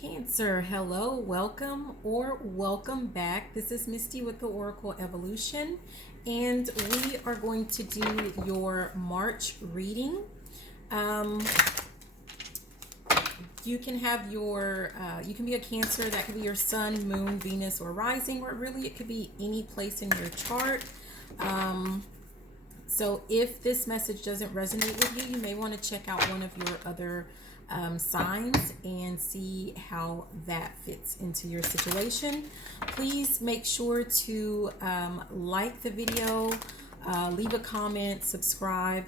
Cancer, hello, welcome or welcome back. This is Misty with the Oracle Evolution, and we are going to do your March reading. You can have you can be a Cancer. That could be your Sun, Moon, Venus, or Rising, or really it could be any place in your chart. So if this message doesn't resonate with you, you may want to check out one of your other signs and see how that fits into your situation. Please make sure to like the video, leave a comment, subscribe.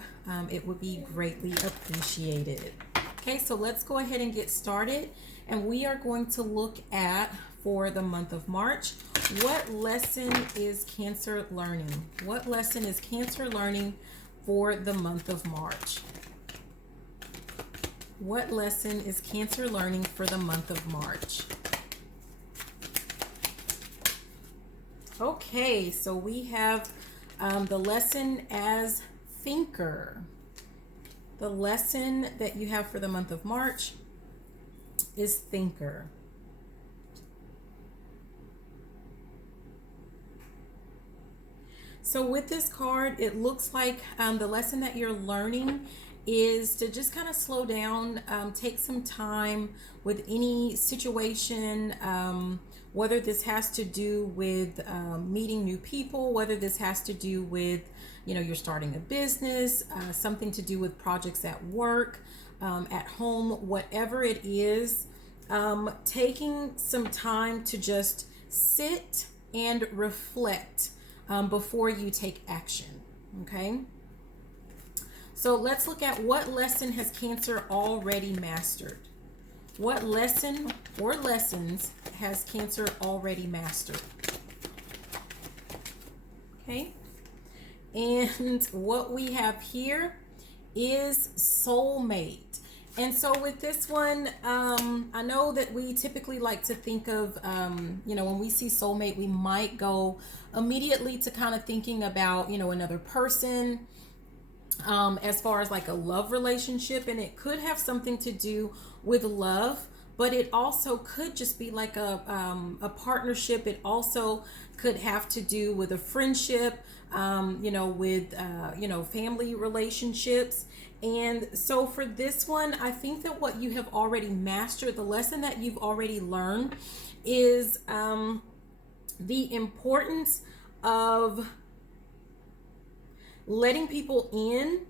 It would be greatly appreciated. Okay, so let's go ahead and get started. And we are going to look at, for the month of March, what lesson is Cancer learning? What lesson is Cancer learning for the month of March? What lesson is Cancer learning for the month of March? Okay, so we have the lesson as thinker. The lesson that you have for the month of March is thinker. So with this card, it looks like the lesson that you're learning is to just kind of slow down, take some time with any situation, whether this has to do with meeting new people, whether this has to do with, you're starting a business, something to do with projects at work, at home, whatever it is, taking some time to just sit and reflect before you take action, okay? So let's look at what lesson has Cancer already mastered. What lesson or lessons has Cancer already mastered? Okay. And what we have here is soulmate. And so with this one, I know that we typically like to think of, when we see soulmate, we might go immediately to kind of thinking about, another person, as far as like a love relationship, and it could have something to do with love, but it also could just be like a partnership. It also could have to do with a friendship, with family relationships. And so for this one, I think that what you have already mastered, the lesson that you've already learned, is the importance of letting people in,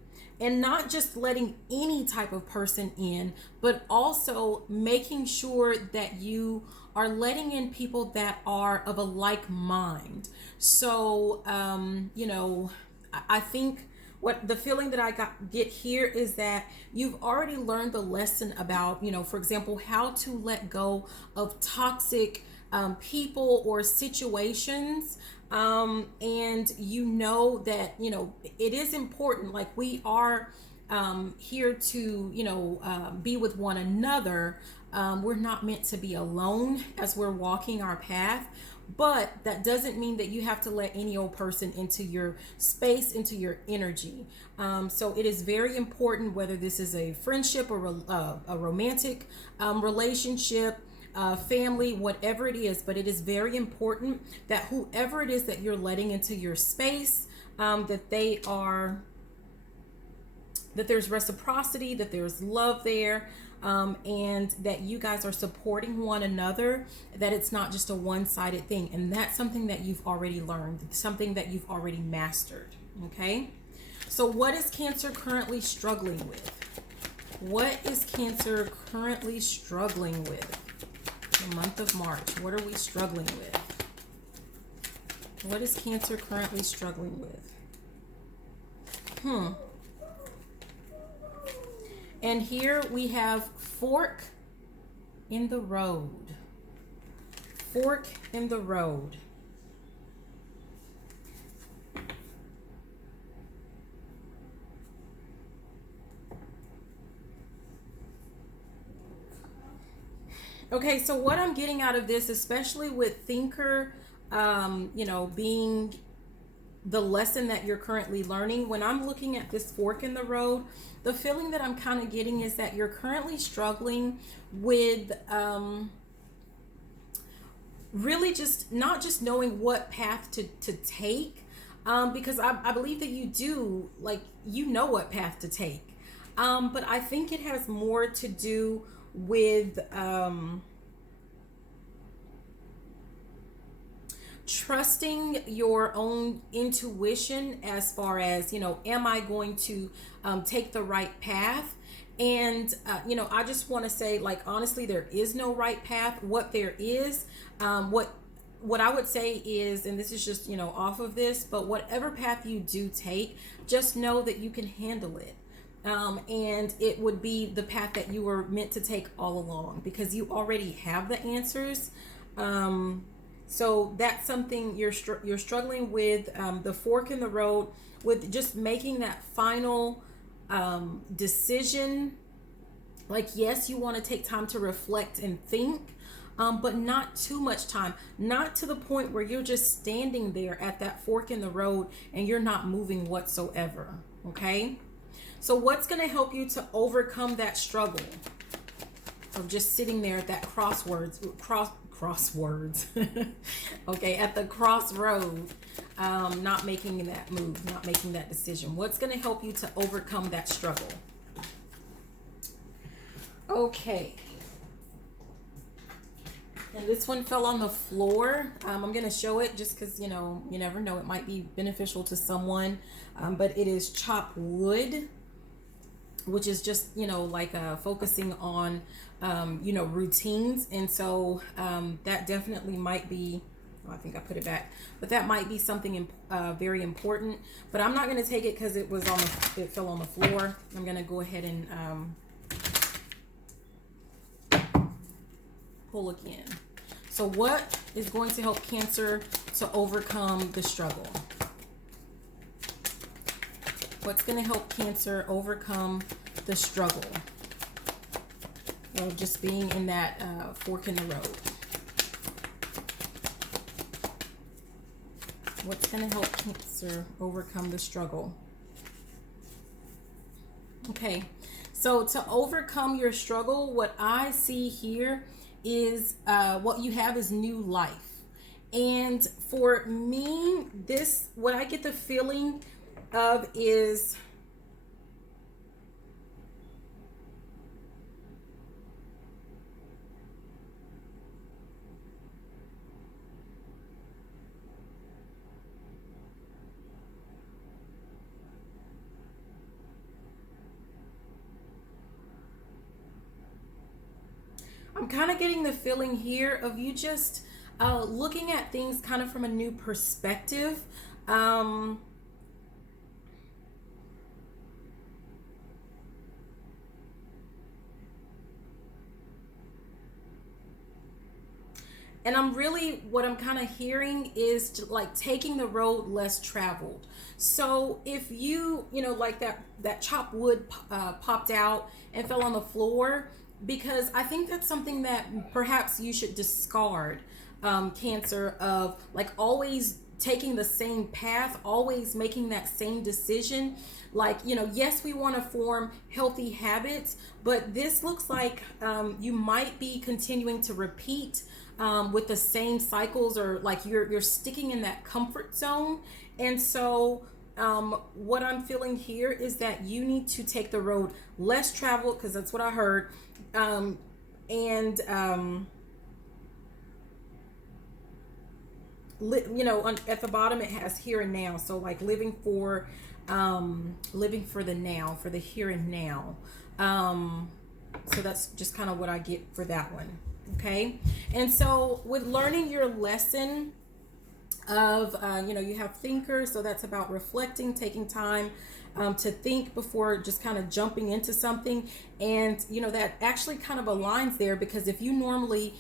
and not just letting any type of person in, but also making sure that you are letting in people that are of a like mind. So, I think what the feeling that I get here is that you've already learned the lesson about, for example, how to let go of toxic people or situations. And that, it is important, like we are here to, be with one another. We're not meant to be alone as we're walking our path, but that doesn't mean that you have to let any old person into your space, into your energy. So it is very important, whether this is a friendship or a romantic relationship, family, whatever it is, but it is very important that whoever it is that you're letting into your space, that there's reciprocity, that there's love there, and that you guys are supporting one another, that it's not just a one-sided thing. And that's something that you've already learned, something that you've already mastered. Okay, so what is Cancer currently struggling with? What is Cancer currently struggling with? The month of March, what are we struggling with? What is Cancer currently struggling with? And here we have fork in the road. Fork in the road. Okay, so what I'm getting out of this, especially with thinker, being the lesson that you're currently learning. When I'm looking at this fork in the road, the feeling that I'm kind of getting is that you're currently struggling with really just not just knowing what path to take, because I believe that you do, like, you know what path to take, but I think it has more to do with trusting your own intuition as far as, am I going to take the right path? And I just want to say, like, honestly, there is no right path. What there is, what I would say is, and this is just, off of this, but whatever path you do take, just know that you can handle it. And it would be the path that you were meant to take all along, because you already have the answers. So that's something you're struggling with, the fork in the road, with just making that final decision. Like, yes, you want to take time to reflect and think, but not too much time, not to the point where you're just standing there at that fork in the road and you're not moving whatsoever. Okay, so what's going to help you to overcome that struggle of just sitting there at that crosswords okay, at the crossroad, not making that move, not making that decision? What's going to help you to overcome that struggle? Okay, and this one fell on the floor. I'm going to show it just because, you never know, it might be beneficial to someone, but it is chopped wood, which is just, like focusing on, routines. And so that definitely might be, I think I put it back, but that might be something very important. But I'm not going to take it because it fell on the floor. I'm going to go ahead and pull again. So what is going to help Cancer to overcome the struggle? What's going to help Cancer overcome the struggle of just being in that fork in the road? What's going to help Cancer overcome the struggle? Okay, so to overcome your struggle, what I see here is what you have is new life. And for me, what I get the feeling of is I'm kind of getting the feeling here of you just looking at things kind of from a new perspective. And what I'm kind of hearing is like taking the road less traveled. So if like that chopped wood popped out and fell on the floor, because I think that's something that perhaps you should discard, Cancer, of like always taking the same path, always making that same decision. Like, yes, we want to form healthy habits, but this looks like you might be continuing to repeat with the same cycles, or like you're sticking in that comfort zone. And so what I'm feeling here is that you need to take the road less traveled, because that's what I heard. At the bottom it has here and now. So like living for the now, for the here and now. So that's just kind of what I get for that one. Okay. And so with learning your lesson of, you have thinker. So that's about reflecting, taking time to think before just kind of jumping into something. And, that actually kind of aligns there, because if you normally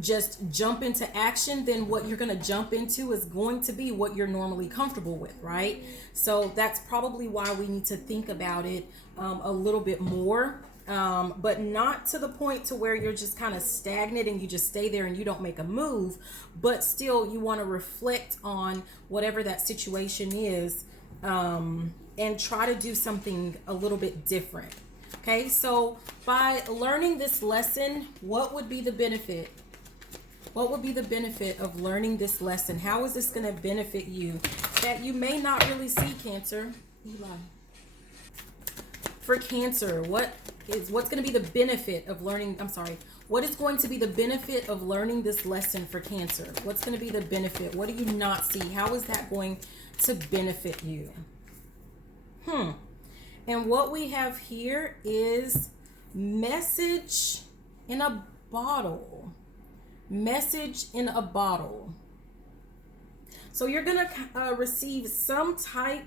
just jump into action, then what you're going to jump into is going to be what you're normally comfortable with, right? So that's probably why we need to think about it a little bit more. but not to the point to where you're just kind of stagnant and you just stay there and you don't make a move, but still you want to reflect on whatever that situation is, and try to do something a little bit different. Okay, so by learning this lesson, what would be the benefit? What would be the benefit of learning this lesson? How is this going to benefit you that you may not really see, Cancer? Eli. For Cancer, what's going to be the benefit of learning? I'm sorry. What is going to be the benefit of learning this lesson for Cancer? What's going to be the benefit? What do you not see? How is that going to benefit you? And what we have here is message in a bottle. Message in a bottle. So you're going to receive some type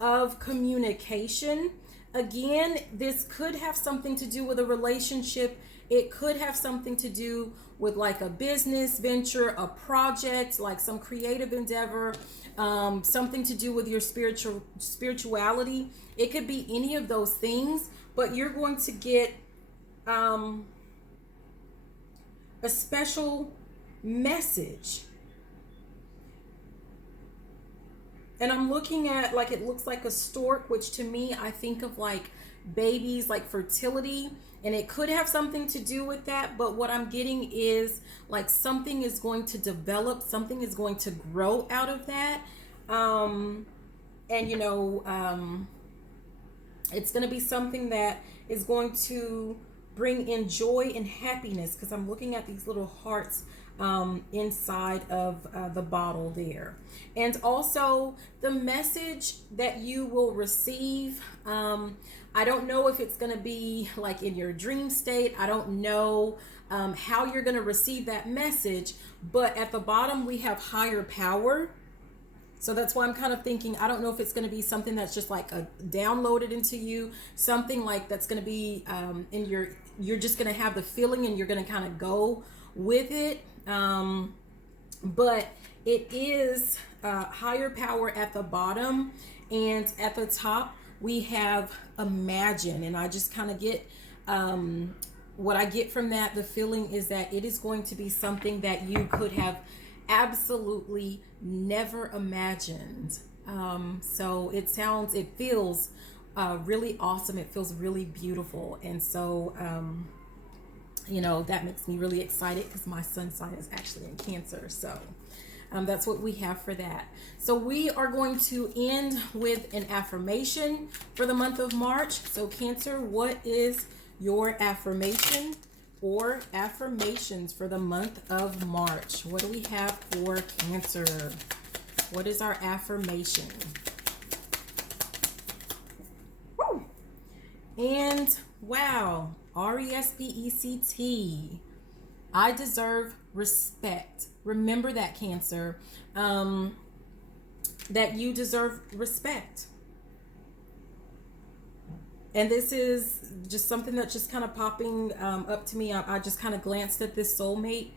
of communication. Again, this could have something to do with a relationship. It could have something to do with like a business venture, a project, like some creative endeavor, something to do with your spirituality. It could be any of those things, but you're going to get a special message. And I'm looking at, like, it looks like a stork, which to me, I think of like babies, like fertility, and it could have something to do with that. But what I'm getting is like something is going to develop, something is going to grow out of that. And it's going to be something that is going to bring in joy and happiness, because I'm looking at these little hearts inside of the bottle there. And also the message that you will receive, I don't know if it's going to be like in your dream state. I don't know how you're going to receive that message, but at the bottom we have higher power. So that's why I'm kind of thinking, I don't know if it's going to be something that's just like downloaded into you, something like that's going to be you're just going to have the feeling and you're going to kind of go with it. But it is higher power at the bottom, and at the top we have imagine. And I just kind of get what I get from that. The feeling is that it is going to be something that you could have absolutely never imagined. So it feels really awesome. It feels really beautiful. And so, that makes me really excited because my sun sign is actually in Cancer. So that's what we have for that. So we are going to end with an affirmation for the month of March. So Cancer, what is your affirmation or affirmations for the month of March? What do we have for Cancer? What is our affirmation? Woo! And wow, RESPECT. I deserve respect. Remember that, Cancer, that you deserve respect. And this is just something that's just kind of popping up to me. I just kind of glanced at this soulmate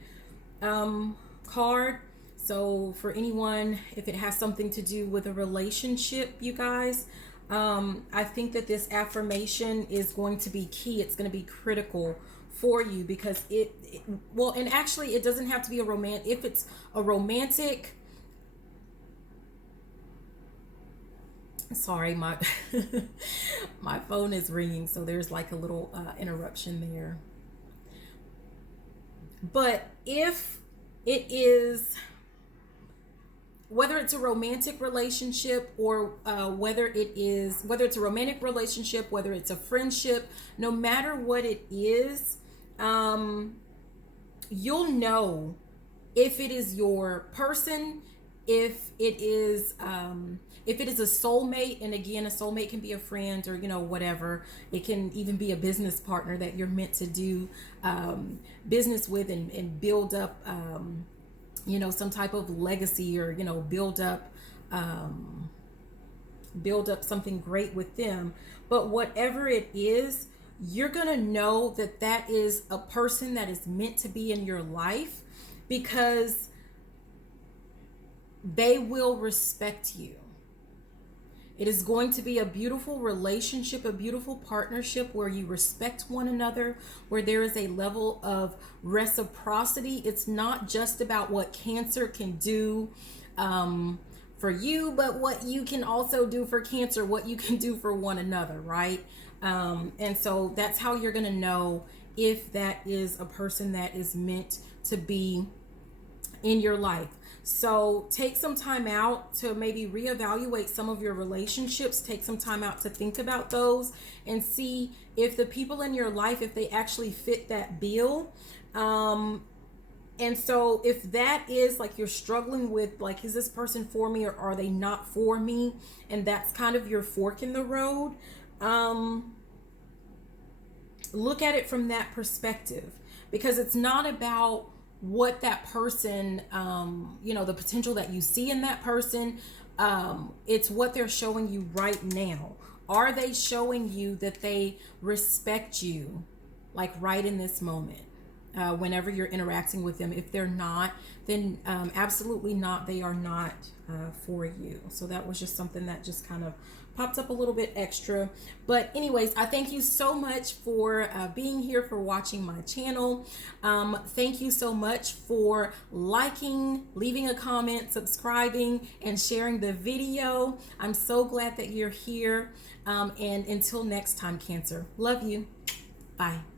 card. So for anyone, if it has something to do with a relationship, you guys, I think that this affirmation is going to be key. It's going to be critical for you because and actually it doesn't have to be if it's a romantic, sorry, my my phone is ringing, so there's like a little interruption there. But if it is, whether it's a romantic relationship or whether it's a romantic relationship, whether it's a friendship, no matter what it is, you'll know if it is your person, if it is a soulmate. And again, a soulmate can be a friend or whatever. It can even be a business partner that you're meant to do business with and build up some type of legacy, or build up something great with them. But whatever it is, you're gonna know that that is a person that is meant to be in your life, because they will respect you. It is going to be a beautiful relationship, a beautiful partnership where you respect one another, where there is a level of reciprocity. It's not just about what Cancer can do for you, but what you can also do for Cancer, what you can do for one another, right? And so that's how you're going to know if that is a person that is meant to be in your life. So take some time out to maybe reevaluate some of your relationships. Take some time out to think about those and see if the people in your life, if they actually fit that bill. And so if that is like you're struggling with, like, is this person for me or are they not for me? And that's kind of your fork in the road. Look at it from that perspective, because it's not about what that person, the potential that you see in that person. It's what they're showing you right now. Are they showing you that they respect you, like right in this moment, whenever you're interacting with them? If they're not, then absolutely not. They are not for you. So that was just something that just kind of popped up a little bit extra. But anyways, I thank you so much for being here, for watching my channel. Thank you so much for liking, leaving a comment, subscribing, and sharing the video. I'm so glad that you're here. And until next time, Cancer, love you. Bye.